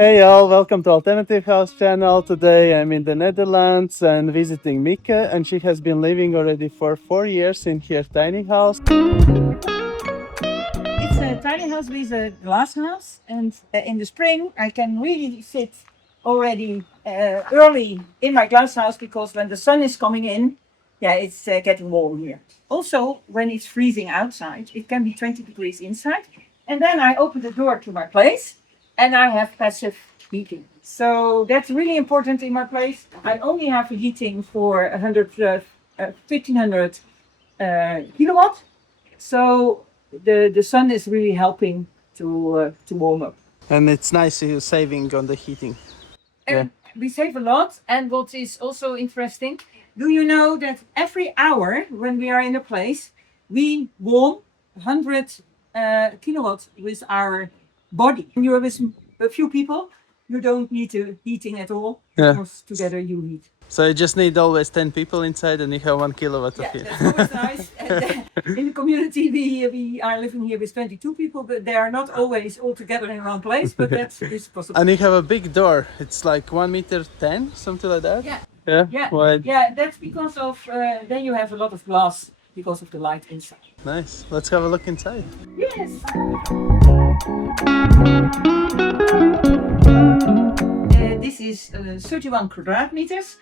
Hey all, welcome to Alternative House channel. Today I'm in the Netherlands and visiting Mieke, and she has been living already for 4 years in her tiny house. It's a tiny house with a glass house, and in the spring I can really sit already early in my glass house because when the sun is coming in, yeah, it's getting warm here. Also, when it's freezing outside, it can be 20 degrees inside, and then I open the door to my place and I have passive heating. So that's really important in my place. I only have a heating for 1500 kilowatt. So the sun is really helping to warm up. And it's nice you're saving on the heating. And we save a lot. And what is also interesting, do you know that every hour when we are in a place, we warm 100 kilowatts with our body. When you're with a few people, you don't need to heating at all because together you heat. So you just need always 10 people inside and you have 1 kilowatt of Yeah, heat. that's always nice. And in the community, we are living here with 22 people, but they are not always all together in one place, but that is possible. And you have a big door. It's like 1 meter 10, something like that. Yeah. Yeah. Yeah, Wide. yeah, that's because of, then you have a lot of glass because of the light inside. Nice. Let's have a look inside. Yes. This is 31 quadrat meters.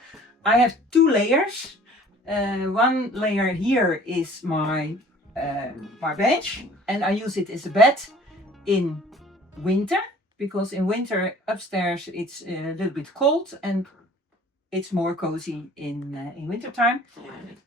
I have two layers. One layer here is my bench, and I use it as a bed in winter because in winter upstairs it's a little bit cold and it's more cozy in winter time.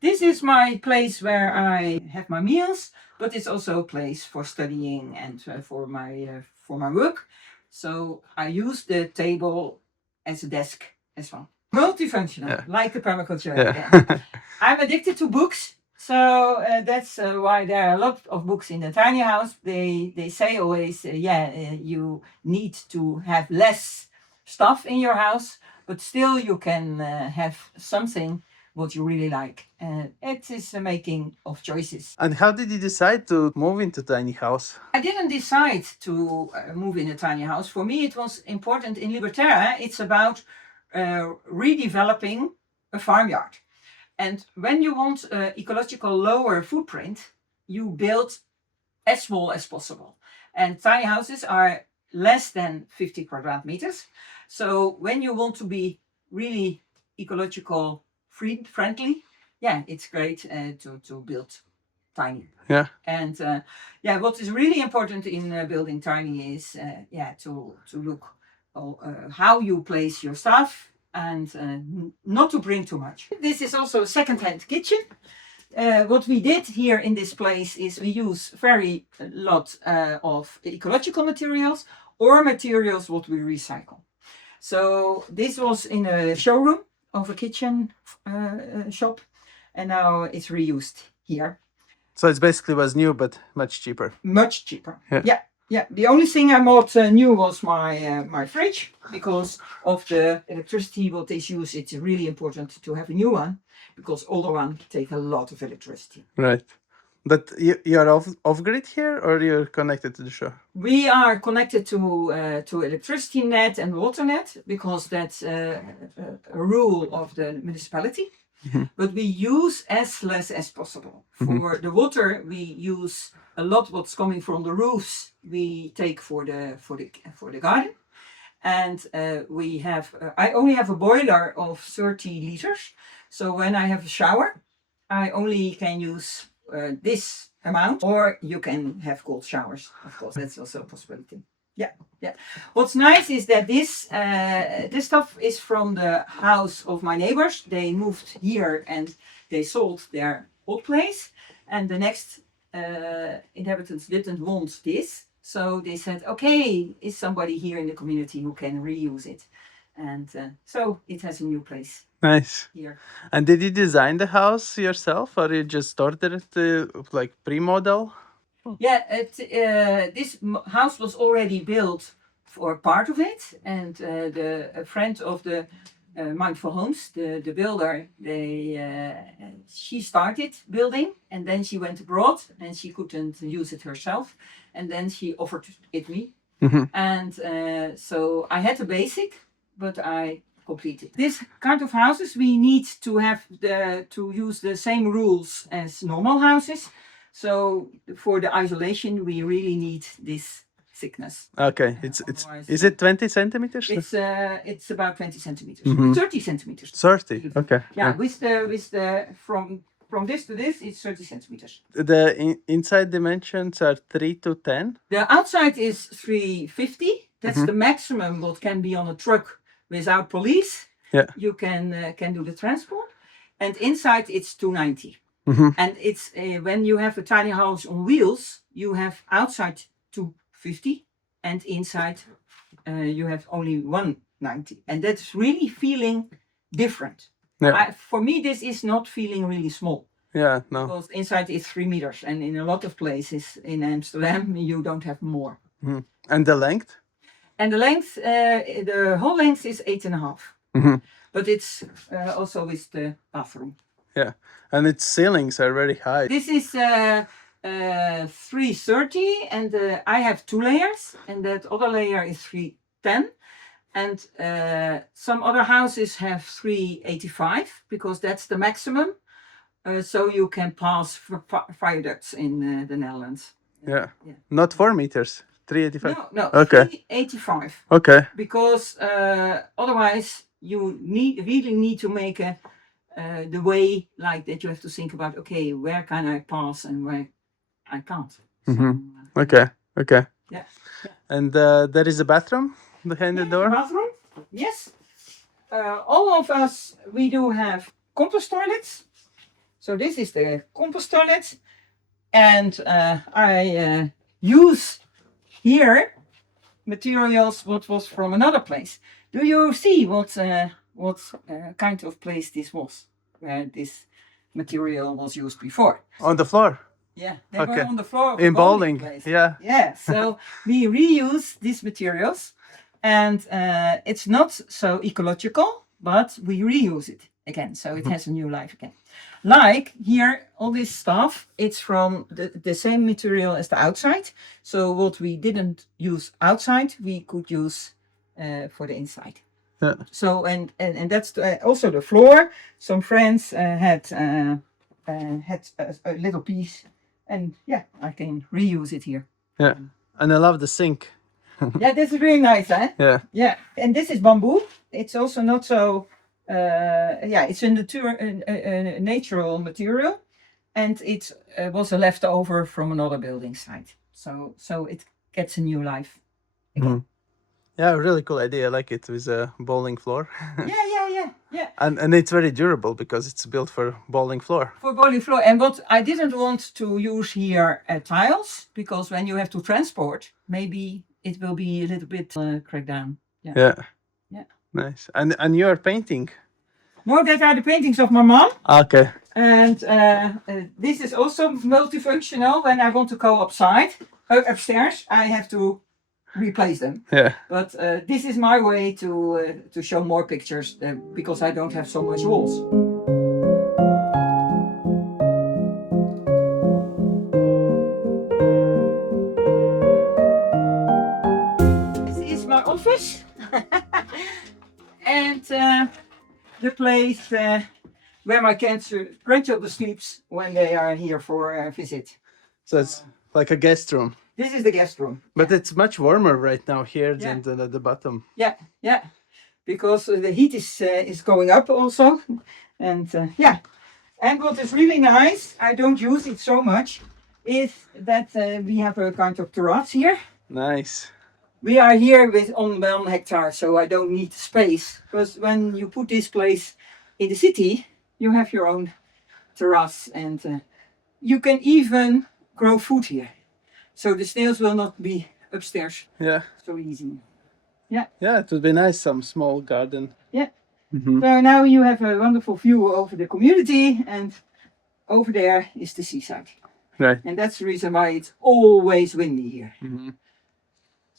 This is my place where I have my meals, but it's also a place for studying and for my work. So I use the table as a desk as well. Multifunctional, like the permaculture. Yeah. I'm addicted to books, so that's why there are a lot of books in the tiny house. They say always, you need to have less stuff in your house, but still you can have something what you really like. It is a making of choices. And how did you decide to move into tiny house? I didn't decide to move in a tiny house. For me, it was important in Liberterra. It's about redeveloping a farmyard. And when you want ecological lower footprint, you build as small as possible. And tiny houses are less than 50 quadrat meters. So when you want to be really ecological friendly, yeah, it's great to build tiny. Yeah. And what is really important in building tiny is to look how you place your stuff and not to bring too much. This is also a second-hand kitchen. What we did here in this place is we use very lot of ecological materials or materials what we recycle. So this was in a showroom of a kitchen shop, and now it's reused here. So it basically was new, but much cheaper. Much cheaper. Yeah. The only thing I bought new was my fridge because of the electricity what is used. It's really important to have a new one because older one take a lot of electricity. Right. But you're off grid here, or you're connected to the shore? We are connected to electricity net and water net because that's a rule of the municipality. Mm-hmm. But we use as less as possible. For the water, we use a lot what's coming from the roofs. We take for the garden, and we have. I only have a boiler of 30 liters. So when I have a shower, I only can use this amount, or you can have cold showers. Of course, that's also a possibility. Yeah. What's nice is that this stuff is from the house of my neighbors. They moved here and they sold their old place, and the next inhabitants didn't want this, so they said, "Okay, is somebody here in the community who can reuse it?" And so it has a new place. Nice. Here. And did you design the house yourself, or you just ordered it like pre-model? Yeah, this house was already built for part of it, and a friend of the Mindful Homes, the builder, she started building, and then she went abroad, and she couldn't use it herself, and then she offered it me, And so I had a basic, but I completed. This kind of houses we need to have to use the same rules as normal houses. So for the isolation, we really need this thickness. Okay, is it 20 centimeters? It's about 20 centimeters, 30 centimeters. 30. Okay. Yeah, with the from this to this, it's 30 centimeters. The inside dimensions are 3 to 10. The outside is 350. That's the maximum what can be on a truck without police. Yeah. You can do the transport, and inside it's 290. And it's when you have a tiny house on wheels, you have outside 250, and inside you have only 190, and that's really feeling different. Yeah. For me, this is not feeling really small. Yeah, no. Because inside is 3 meters, and in a lot of places in Amsterdam, you don't have more. And the length? And the length, the whole length is 8.5. But it's also with the bathroom. Yeah, and its ceilings are very high. This is 330, and I have 2 layers, and that other layer is 310. And some other houses have 385 because that's the maximum. So you can pass viaducts in the Netherlands. Yeah. Not 4 meters. 385. No. Okay. 385. Okay. Because otherwise you really need to make the way like that. You have to think about, okay, where can I pass and where I can't. So, Okay. Yeah. And there is a bathroom behind the door. Bathroom. Yes. All of us, we do have compost toilets. So this is the compost toilet, and I use here materials what was from another place. Do you see what kind of place this was, where this material was used before? On the floor. Yeah, they were on the floor of the in bowling. place. Yeah. Yeah, so we reuse these materials, and it's not so ecological, but we reuse it again, so it has a new life again. Like here, all this stuff, it's from the same material as the outside. So what we didn't use outside, we could use for the inside. Yeah. So and that's also the floor. Some friends had a little piece, and yeah, I can reuse it here. Yeah, and I love the sink. Yeah, this is really nice, eh? Yeah. Yeah, and this is bamboo. It's also not so. It's a natural material, and it was a leftover from another building site. So it gets a new life again. Yeah, really cool idea. I like it with a bowling floor. Yeah. And it's very durable because it's built for bowling floor. For bowling floor. And what I didn't want to use here tiles, because when you have to transport, maybe it will be a little bit cracked down. Yeah. Nice. And you are painting? No, that are the paintings of my mom. Okay. And this is also multifunctional. When I want to go upstairs, I have to replace them. Yeah. But this is my way to show more pictures because I don't have so much walls. This is my office. And the place where my grandchildren sleeps when they are here for a visit. So it's like a guest room. This is the guest room. But it's much warmer right now here than at the bottom. Yeah. Because the heat is going up also. And And what is really nice, I don't use it so much, is that we have a kind of terrace here. Nice. We are here on 1 hectare, so I don't need space. Because when you put this place in the city, you have your own terrace, and you can even grow food here. So the snails will not be upstairs. Yeah. So easy. Yeah, it would be nice, some small garden. Yeah. So now you have a wonderful view over the community, and over there is the seaside. Right. And that's the reason why it's always windy here.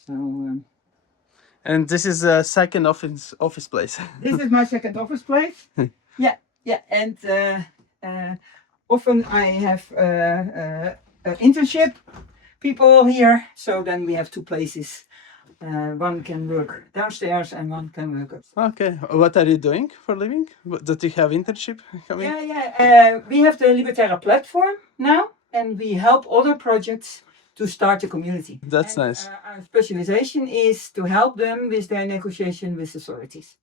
So. And this is a second office place. This is my second office place. Yeah. And often I have internship people here, so then we have two places. One can work downstairs and one can work upstairs. Okay. What are you doing for living? That you have internship coming? Yeah. We have the Libertaire platform now, and we help other projects to start a community. That's nice. Our specialization is to help them with their negotiation with authorities.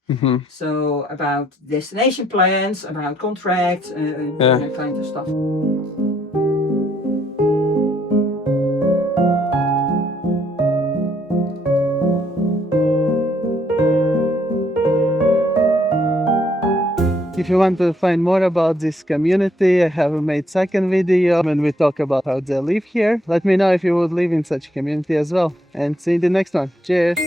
So about destination plans, about contracts, that kind of stuff. If you want to find more about this community, I have made second video when we talk about how they live here. Let me know if you would live in such a community as well. And see you in the next one. Cheers!